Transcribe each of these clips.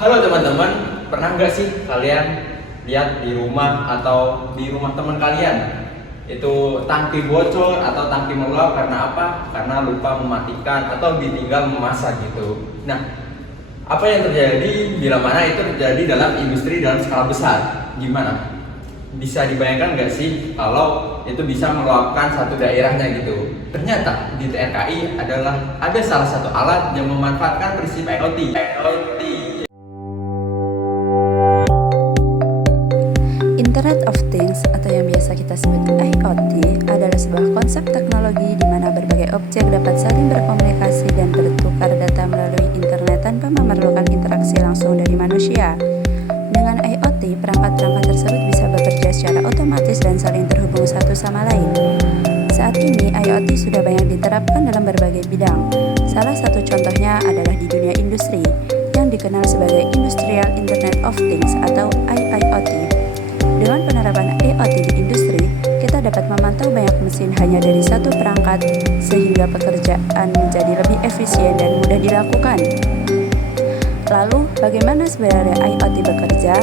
Halo teman-teman, pernah nggak sih kalian lihat di rumah atau di rumah teman kalian itu tangki bocor atau tangki meluap karena apa? Karena lupa mematikan atau ditinggal memasak gitu. Nah, apa yang terjadi bila mana itu terjadi dalam industri dalam skala besar? Gimana? Bisa dibayangkan nggak sih kalau itu bisa meluapkan satu daerahnya gitu? Ternyata di TRKI ada salah satu alat yang memanfaatkan prinsip IoT. Internet of Things atau yang biasa kita sebut IoT adalah sebuah konsep teknologi di mana berbagai objek dapat saling berkomunikasi dan bertukar data melalui internet tanpa memerlukan interaksi langsung dari manusia. Dengan IoT, perangkat-perangkat tersebut bisa bekerja secara otomatis dan saling terhubung satu sama lain. Saat ini, IoT sudah banyak diterapkan dalam berbagai bidang. Salah satu contohnya adalah di dunia industri, yang dikenal sebagai Industrial Internet of Things atau IIoT. Dengan penerapan IoT di industri, kita dapat memantau banyak mesin hanya dari satu perangkat, sehingga pekerjaan menjadi lebih efisien dan mudah dilakukan. Lalu, bagaimana sebenarnya IoT bekerja?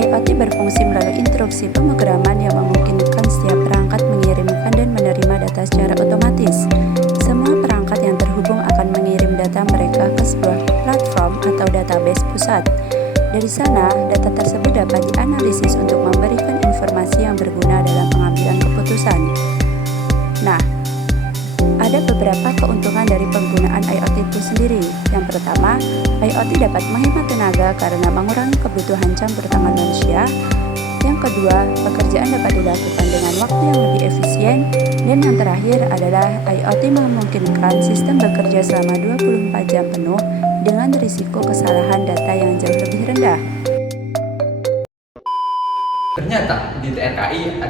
IoT berfungsi melalui instruksi pemrograman yang memungkinkan setiap perangkat mengirimkan dan menerima data secara otomatis. Semua perangkat yang terhubung akan mengirim data mereka ke sebuah platform atau database pusat. Dari sana, data tersebut dapat dianalisis untuk memberikan informasi yang berguna dalam pengambilan keputusan. Nah, ada beberapa keuntungan dari penggunaan IoT itu sendiri. Yang pertama, IoT dapat menghemat tenaga karena mengurangi kebutuhan campur tangan manusia. Yang kedua, pekerjaan dapat dilakukan dengan waktu yang lebih efisien. Dan yang terakhir adalah IoT memungkinkan sistem bekerja selama 24 jam penuh dengan risiko kesalahan data yang jauh lebih rendah. Ternyata di TRKI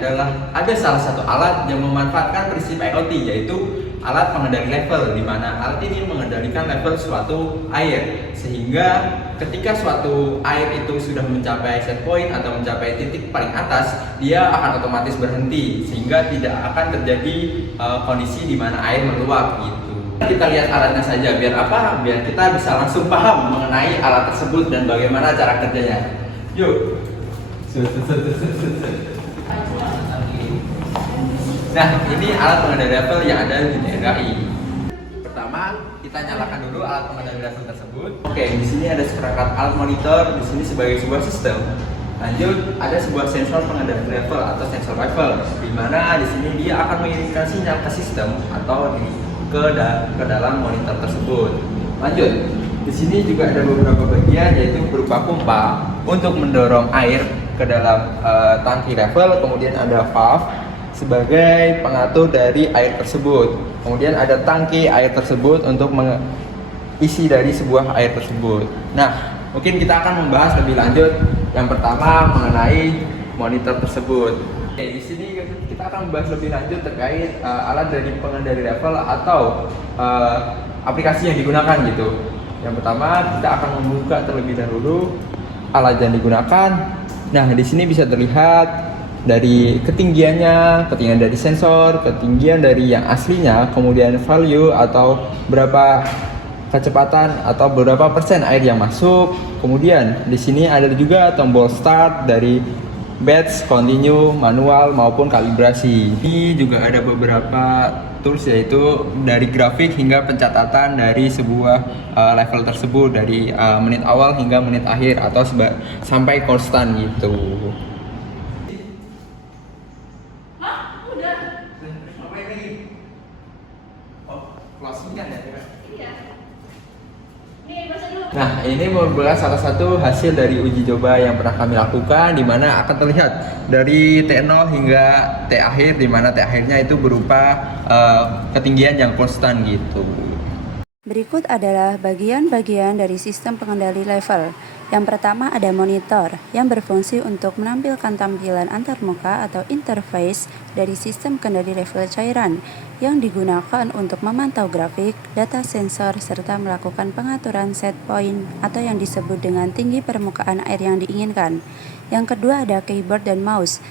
ada salah satu alat yang memanfaatkan prinsip IoT, yaitu alat pengendali level, di mana alat ini mengendalikan level suatu air, sehingga ketika suatu air itu sudah mencapai set point atau mencapai titik paling atas, dia akan otomatis berhenti, sehingga tidak akan terjadi kondisi di mana air meluap gitu. Kita lihat alatnya saja, biar apa? Biar kita bisa langsung paham mengenai alat tersebut dan bagaimana cara kerjanya. Yuk. Nah, ini alat pengendali level yang ada di TRKI. Pertama, kita nyalakan dulu alat pengendali level tersebut. Oke, di sini ada seperangkat alat monitor, di sini sebagai sebuah sistem. Lanjut, ada sebuah sensor pengendali level atau sensor level, di mana di sini dia akan mengirimkan sinyal ke sistem atau ke dalam monitor tersebut. Lanjut, di sini juga ada beberapa bagian, yaitu berupa pompa untuk mendorong air ke dalam tangki level, kemudian ada valve sebagai pengatur dari air tersebut. Kemudian ada tangki air tersebut untuk mengisi dari sebuah air tersebut. Nah, mungkin kita akan membahas lebih lanjut. Yang pertama mengenai monitor tersebut. Oke, di sini kita akan membahas lebih lanjut terkait alat dari pengendali level atau aplikasi yang digunakan gitu. Yang pertama, kita akan membuka terlebih dahulu alat yang digunakan. Nah, di sini bisa terlihat dari ketinggian dari sensor, ketinggian dari yang aslinya, kemudian value atau berapa kecepatan atau berapa persen air yang masuk. Kemudian di sini ada juga tombol start dari batch, continue, manual maupun kalibrasi. Ini juga ada beberapa tools, yaitu dari grafik hingga pencatatan dari sebuah level tersebut dari menit awal hingga menit akhir atau sampai konstan gitu. Nah, ini merupakan salah satu hasil dari uji coba yang pernah kami lakukan, di mana akan terlihat dari T0 hingga T akhir, di mana T akhirnya itu berupa ketinggian yang konstan gitu. Berikut adalah bagian-bagian dari sistem pengendali level. Yang pertama ada monitor, yang berfungsi untuk menampilkan tampilan antarmuka atau interface dari sistem kendali level cairan, yang digunakan untuk memantau grafik, data sensor, serta melakukan pengaturan set point atau yang disebut dengan tinggi permukaan air yang diinginkan. Yang kedua ada keyboard dan mouse,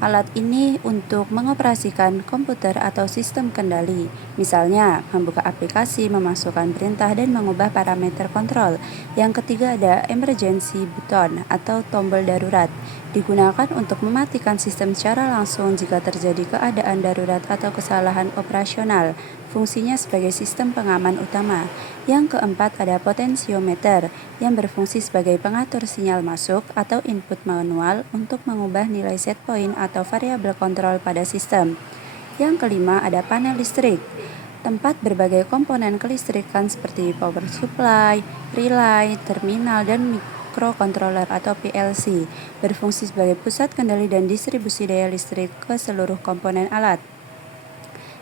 Alat ini untuk mengoperasikan komputer atau sistem kendali, misalnya membuka aplikasi, memasukkan perintah, dan mengubah parameter kontrol. Yang ketiga ada emergency button atau tombol darurat, digunakan untuk mematikan sistem secara langsung jika terjadi keadaan darurat atau kesalahan operasional. Fungsinya sebagai sistem pengaman utama. Yang keempat ada potensiometer yang berfungsi sebagai pengatur sinyal masuk atau input manual untuk mengubah nilai set point atau variabel kontrol pada sistem. Yang kelima ada panel listrik, tempat berbagai komponen kelistrikan seperti power supply, relay, terminal, dan microcontroller atau PLC berfungsi sebagai pusat kendali dan distribusi daya listrik ke seluruh komponen alat.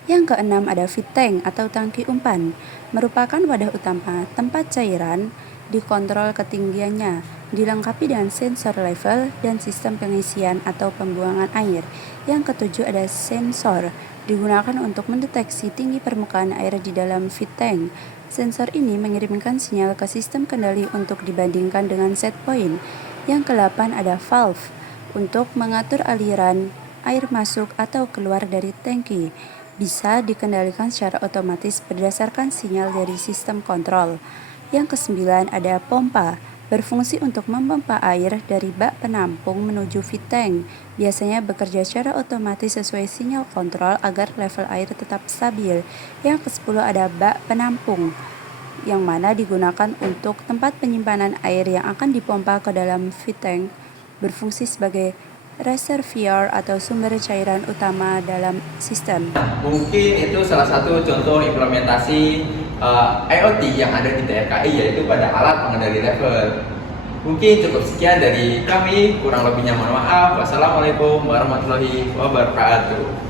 Yang keenam ada feed tank atau tangki umpan, merupakan wadah utama tempat cairan dikontrol ketinggiannya, dilengkapi dengan sensor level dan sistem pengisian atau pembuangan air. Yang ketujuh ada sensor, digunakan untuk mendeteksi tinggi permukaan air di dalam feed tank. Sensor ini mengirimkan sinyal ke sistem kendali untuk dibandingkan dengan set point. Yang kedelapan ada valve, untuk mengatur aliran air masuk atau keluar dari tangki. Bisa dikendalikan secara otomatis berdasarkan sinyal dari sistem kontrol. Yang kesembilan ada pompa, berfungsi untuk memompa air dari bak penampung menuju feed tank. Biasanya bekerja secara otomatis sesuai sinyal kontrol agar level air tetap stabil. Yang ke-10 ada bak penampung, yang mana digunakan untuk tempat penyimpanan air yang akan dipompa ke dalam feed tank, berfungsi sebagai reservoir atau sumber cairan utama dalam sistem. Mungkin itu salah satu contoh implementasi IoT yang ada di TRKI, yaitu pada alat pengendali level. Mungkin cukup sekian dari kami, kurang lebihnya mohon maaf. Wassalamualaikum warahmatullahi wabarakatuh.